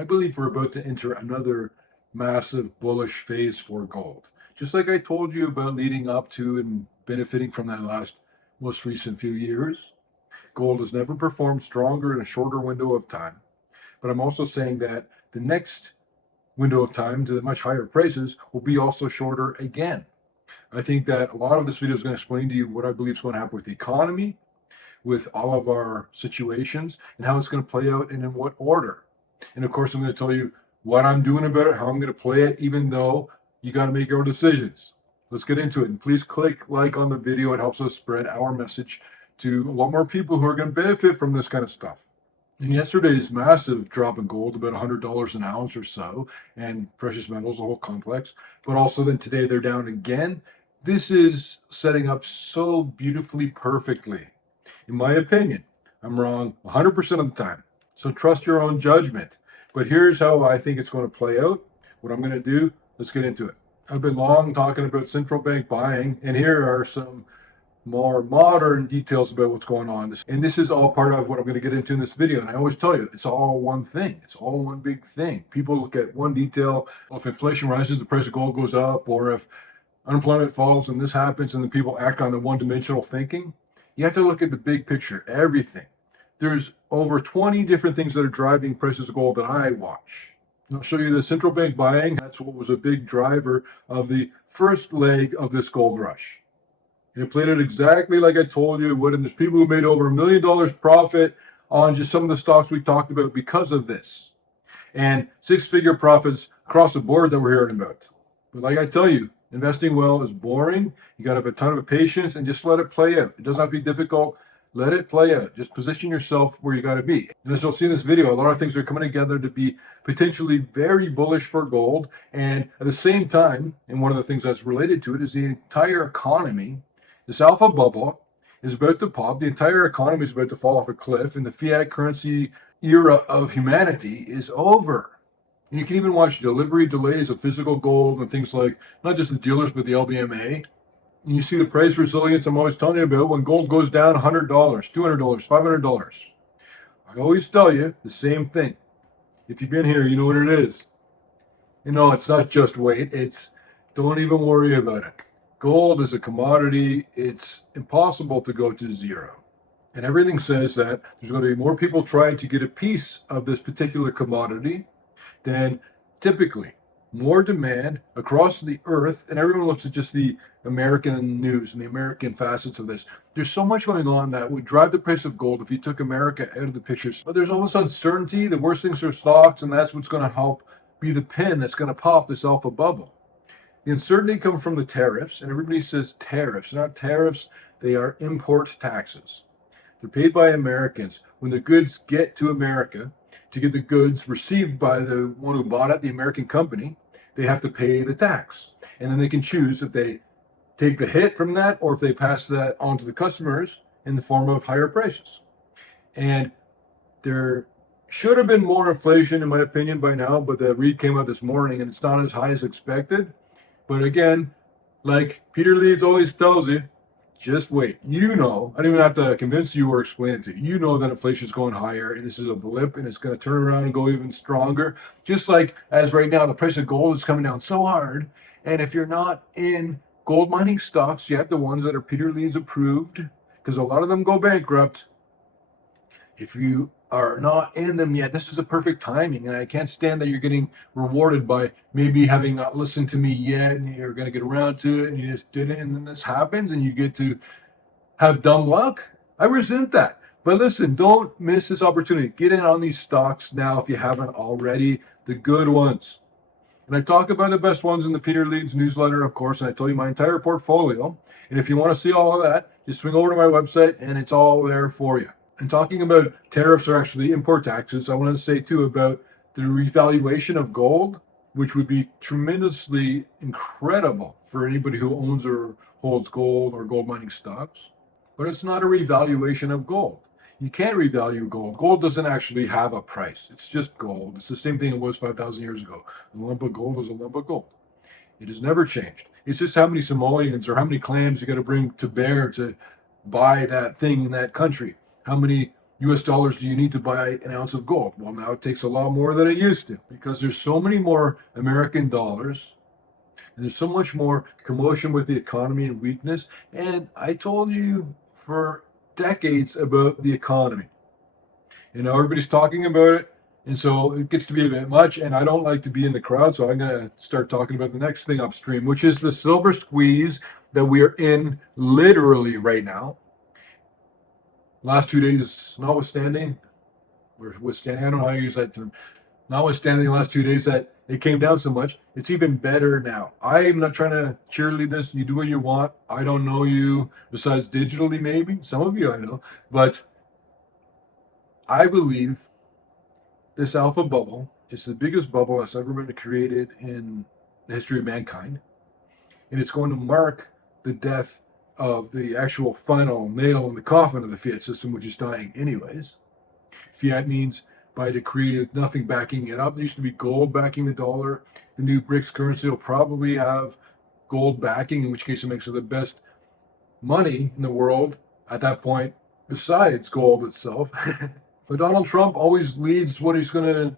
I believe we're about to enter another massive bullish phase for gold. Just like I told you about leading up to and benefiting from that most recent few years, gold has never performed stronger in a shorter window of time. But I'm also saying that the next window of time to much higher prices will be also shorter again. I think that a lot of this video is going to explain to you what I believe is going to happen with the economy, with all of our situations, and how it's going to play out and in what order. And of course, I'm going to tell you what I'm doing about it, how I'm going to play it, even though you got to make your own decisions. Let's get into it. And please click like on the video. It helps us spread our message to a lot more people who are going to benefit from this kind of stuff. In yesterday's massive drop in gold, about $100 an ounce or so, and precious metals, the whole complex, but also then today they're down again. This is setting up so beautifully, perfectly. In my opinion, I'm wrong 100% of the time. So trust your own judgment. But here's how I think it's going to play out. What I'm going to do, let's get into it. I've been long talking about central bank buying, and here are some more modern details about what's going on. And this is all part of what I'm going to get into in this video. And I always tell you, it's all one thing. It's all one big thing. People look at one detail. If inflation rises, the price of gold goes up, or if unemployment falls and this happens, and then people act on the one-dimensional thinking. You have to look at the big picture, everything. There's over 20 different things that are driving prices of gold that I watch. I'll show you the central bank buying. That's what was a big driver of the first leg of this gold rush. And it played out exactly like I told you it would. And there's people who made over $1 million profit on just some of the stocks we talked about because of this. And six-figure profits across the board that we're hearing about. But like I tell you, investing well is boring. You got to have a ton of patience and just let it play out. It doesn't have to be difficult. Let it play out. Just position yourself where you got to be. And as you'll see in this video, a lot of things are coming together to be potentially very bullish for gold. And at the same time, and one of the things that's related to it is the entire economy, this alpha bubble is about to pop. The entire economy is about to fall off a cliff, and the fiat currency era of humanity is over. And you can even watch delivery delays of physical gold and things like not just the dealers, but the LBMA. And you see the price resilience I'm always telling you about when gold goes down $100, $200, $500. I always tell you the same thing. If you've been here, you know what it is. You know, it's not just weight. It's don't even worry about it. Gold is a commodity. It's impossible to go to zero. And everything says that there's going to be more people trying to get a piece of this particular commodity than typically. More demand across the earth, and everyone looks at just the American news and the American facets of this. There's so much going on that would drive the price of gold if you took America out of the picture. But there's all this uncertainty. The worst things are stocks, and that's what's going to help be the pin that's going to pop this alpha bubble. The uncertainty comes from the tariffs, and everybody says tariffs. They're not tariffs, they are import taxes. They're paid by Americans. When the goods get to America, to get the goods received by the one who bought it, the American company, they have to pay the tax. And then they can choose if they take the hit from that or if they pass that on to the customers in the form of higher prices. And there should have been more inflation, in my opinion, by now, but the read came out this morning and it's not as high as expected. But again, like Peter Leeds always tells you, just wait. You know, I don't even have to convince you or explain it to you. You know that inflation is going higher and this is a blip and it's going to turn around and go even stronger. Just like as right now, the price of gold is coming down so hard. And if you're not in gold mining stocks yet, the ones that are Peter Leeds approved, because a lot of them go bankrupt, if you are not in them yet, this is a perfect timing. And I can't stand that you're getting rewarded by maybe having not listened to me yet and you're going to get around to it and you just didn't. And then this happens and you get to have dumb luck. I resent that. But listen, don't miss this opportunity. Get in on these stocks now if you haven't already, the good ones. And I talk about the best ones in the Peter Leeds newsletter, of course, and I tell you my entire portfolio. And if you want to see all of that, just swing over to my website and it's all there for you. And talking about tariffs are actually import taxes, I want to say too about the revaluation of gold, which would be tremendously incredible for anybody who owns or holds gold or gold mining stocks. But it's not a revaluation of gold. You can't revalue gold. Gold doesn't actually have a price. It's just gold. It's the same thing it was 5,000 years ago. A lump of gold is a lump of gold. It has never changed. It's just how many simoleons or how many clams you got to bring to bear to buy that thing in that country. How many US dollars do you need to buy an ounce of gold? Well, now it takes a lot more than it used to because there's so many more American dollars and there's so much more commotion with the economy and weakness. And I told you for decades about the economy. You know, everybody's talking about it. And so it gets to be a bit much. And I don't like to be in the crowd. So I'm going to start talking about the next thing upstream, which is the silver squeeze that we are in literally right now. Last 2 days, notwithstanding, or withstanding, I don't know how to use that term, notwithstanding the last 2 days that it came down so much, it's even better now. I'm not trying to cheerlead this. You do what you want. I don't know you besides digitally, maybe. Some of you I know. But I believe this alpha bubble is the biggest bubble that's ever been created in the history of mankind. And it's going to mark the death of the actual final nail in the coffin of the fiat system, which is dying anyways. Fiat means by decree, nothing backing it up. There used to be gold backing the dollar. The new BRICS currency will probably have gold backing, in which case it makes it the best money in the world at that point, besides gold itself. But Donald Trump always leads what he's going to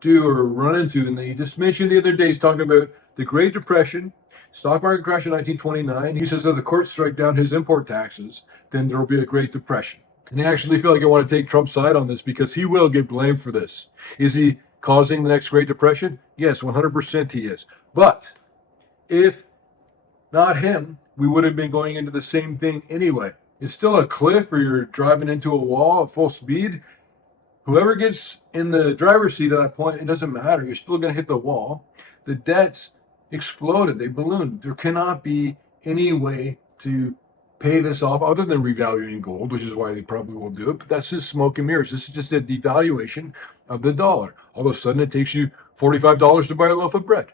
do or run into. And he just mentioned the other day, he's talking about the Great Depression, stock market crash in 1929. He says if the courts strike down his import taxes, then there will be a Great Depression. And I actually feel like I want to take Trump's side on this because he will get blamed for this. Is he causing the next Great Depression? Yes, 100% he is. But if not him, we would have been going into the same thing anyway. It's still a cliff or you're driving into a wall at full speed. Whoever gets in the driver's seat at that point, it doesn't matter. You're still going to hit the wall. The debts exploded. They ballooned. There cannot be any way to pay this off other than revaluing gold, which is why they probably will do it. But that's just smoke and mirrors. This is just a devaluation of the dollar. All of a sudden, it takes you $45 to buy a loaf of bread.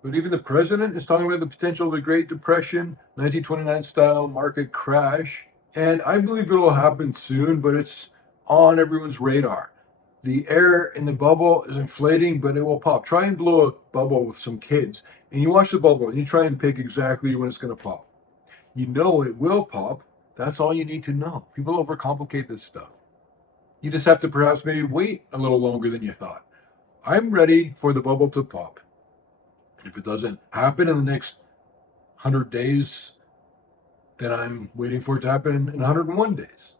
But even the president is talking about the potential of the Great Depression, 1929 style market crash. And I believe it will happen soon, but it's on everyone's radar. The air in the bubble is inflating, but it will pop. Try and blow a bubble with some kids, and you watch the bubble, and you try and pick exactly when it's going to pop. You know it will pop. That's all you need to know. People overcomplicate this stuff. You just have to perhaps maybe wait a little longer than you thought. I'm ready for the bubble to pop. And if it doesn't happen in the next 100 days, then I'm waiting for it to happen in 101 days.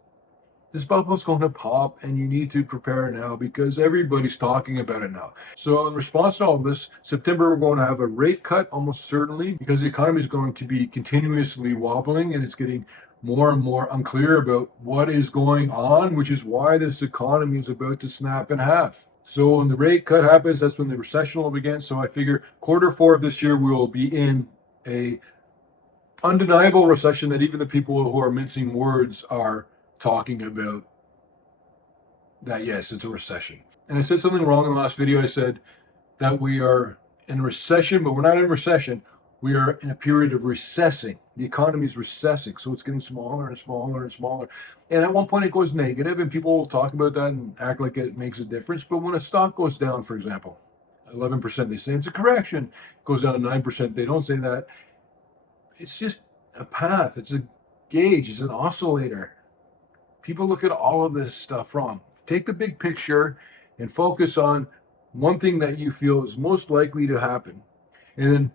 This bubble's going to pop, and you need to prepare now because everybody's talking about it now. So in response to all of this, September we're going to have a rate cut almost certainly because the economy is going to be continuously wobbling and it's getting more and more unclear about what is going on, which is why this economy is about to snap in half. So when the rate cut happens, that's when the recession will begin. So I figure Q4 of this year we will be in a undeniable recession that even the people who are mincing words are talking about that, yes, it's a recession. And I said something wrong in the last video. I said that we are in recession, but we're not in recession. We are in a period of recessing. The economy is recessing, so it's getting smaller and smaller and smaller. And at one point it goes negative, and people will talk about that and act like it makes a difference. But when a stock goes down, for example, 11%, they say it's a correction. It goes down to 9%, they don't say that. It's just a path. It's a gauge. It's an oscillator. People look at all of this stuff wrong. Take the big picture and focus on one thing that you feel is most likely to happen. And then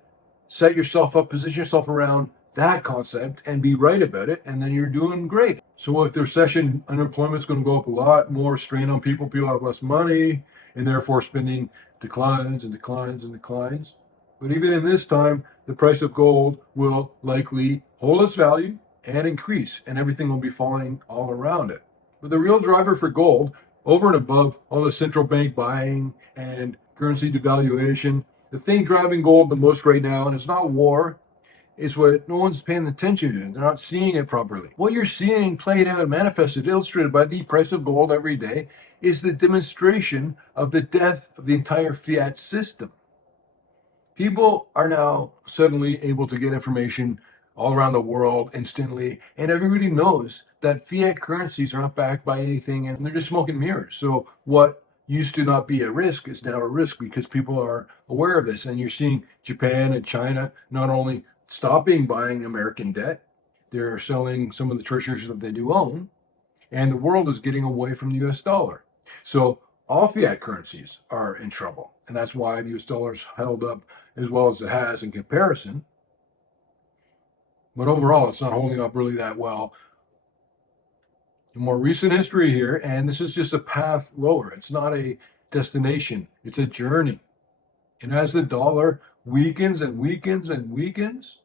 set yourself up, position yourself around that concept and be right about it. And then you're doing great. So with the recession, unemployment's going to go up a lot, more strain on people. People have less money and therefore spending declines and declines and declines. But even in this time, the price of gold will likely hold its value and increase, and everything will be falling all around it. But the real driver for gold, over and above all the central bank buying and currency devaluation, the thing driving gold the most right now, and it's not war, is what no one's paying attention to. They're not seeing it properly. What you're seeing played out, manifested, illustrated by the price of gold every day is the demonstration of the death of the entire fiat system. People are now suddenly able to get information all around the world instantly, and everybody knows that fiat currencies are not backed by anything and they're just smoke and mirrors. So what used to not be a risk is now a risk because people are aware of this. And you're seeing Japan and China not only stopping buying American debt, they're selling some of the treasuries that they do own, And the world is getting away from the US dollar. So all fiat currencies are in trouble. And that's why the US dollar's held up as well as it has in comparison. But overall, it's not holding up really that well in more recent history here. And this is just a path lower. It's not a destination, it's a journey. And as the dollar weakens and weakens and weakens,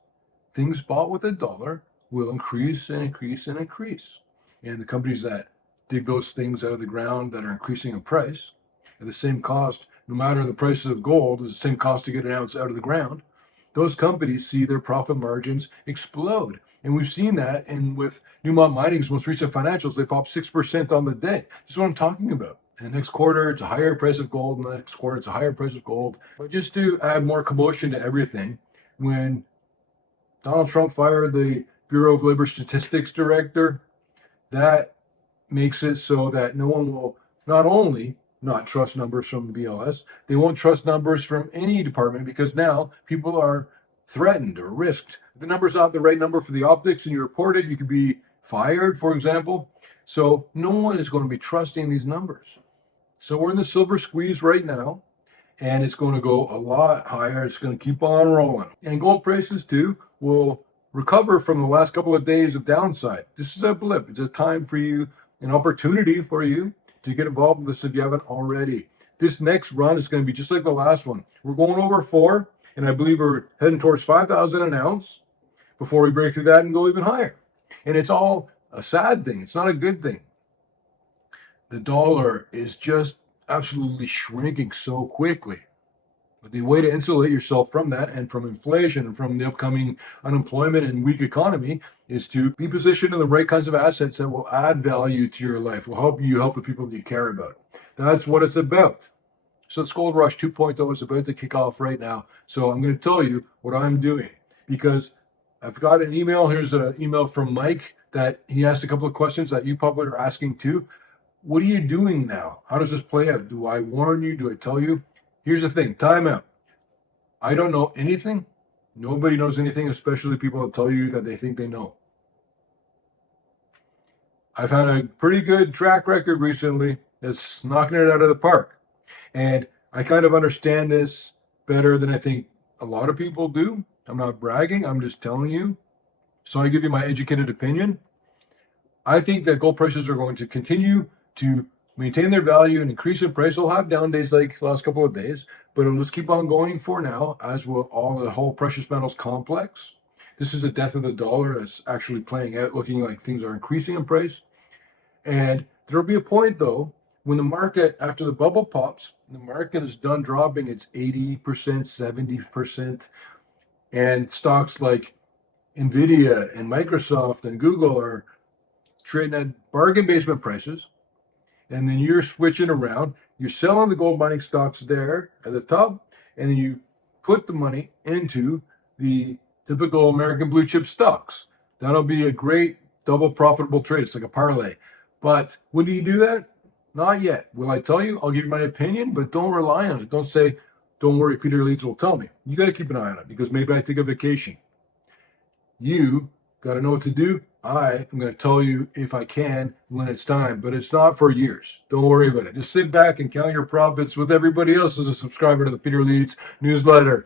things bought with a dollar will increase and increase and increase. And the companies that dig those things out of the ground that are increasing in price at the same cost, no matter the price of gold is the same cost to get an ounce out of the ground, those companies see their profit margins explode. And we've seen that, and with Newmont Mining's most recent financials, they popped 6% on the day. This is what I'm talking about. And the next quarter, it's a higher price of gold. And the next quarter, it's a higher price of gold. But just to add more commotion to everything, when Donald Trump fired the Bureau of Labor Statistics director, that makes it so that no one will not only not trust numbers from BLS, they won't trust numbers from any department because now people are threatened or risked. If the number's not the right number for the optics and you report it, you could be fired, for example. So no one is going to be trusting these numbers. So we're in the silver squeeze right now, and it's going to go a lot higher. It's going to keep on rolling. And gold prices too will recover from the last couple of days of downside. This is a blip. It's a time for you, an opportunity for you to get involved with this if you haven't already. This next run is going to be just like the last one. We're going over 4, and I believe we're heading towards 5,000 an ounce before we break through that and go even higher. And it's all a sad thing. It's not a good thing. The dollar is just absolutely shrinking so quickly. But the way to insulate yourself from that and from inflation and from the upcoming unemployment and weak economy is to be positioned in the right kinds of assets that will add value to your life, will help you help the people that you care about. That's what it's about. So this Gold Rush 2.0 is about to kick off right now. So I'm going to tell you what I'm doing because I've got an email. Here's an email from Mike that he asked a couple of questions that you probably are asking too. What are you doing now? How does this play out? Do I warn you? Do I tell you? Here's the thing, time out. I don't know anything. Nobody knows anything, especially people that tell you that they think they know. I've had a pretty good track record recently that's knocking it out of the park. And I kind of understand this better than I think a lot of people do. I'm not bragging, I'm just telling you. So I give you my educated opinion. I think that gold prices are going to continue to maintain their value and increase in price. They'll have down days like the last couple of days, but it'll just keep on going for now, as will all the whole precious metals complex. This is the death of the dollar that's actually playing out, looking like things are increasing in price. And there'll be a point, though, when the market, after the bubble pops, the market is done dropping its 80%, 70%, and stocks like Nvidia and Microsoft and Google are trading at bargain basement prices. And then you're switching around. You're selling the gold mining stocks there at the top, and then you put the money into the typical American blue chip stocks. That'll be a great double profitable trade. It's like a parlay. But when do you do that? Not yet. Will I tell you? I'll give you my opinion, but don't rely on it. Don't say, don't worry, Peter Leeds will tell me. You got to keep an eye on it because maybe I take a vacation. You got to know what to do. I am going to tell you if I can when it's time, but it's not for years. Don't worry about it. Just sit back and count your profits with everybody else as a subscriber to the Peter Leeds newsletter.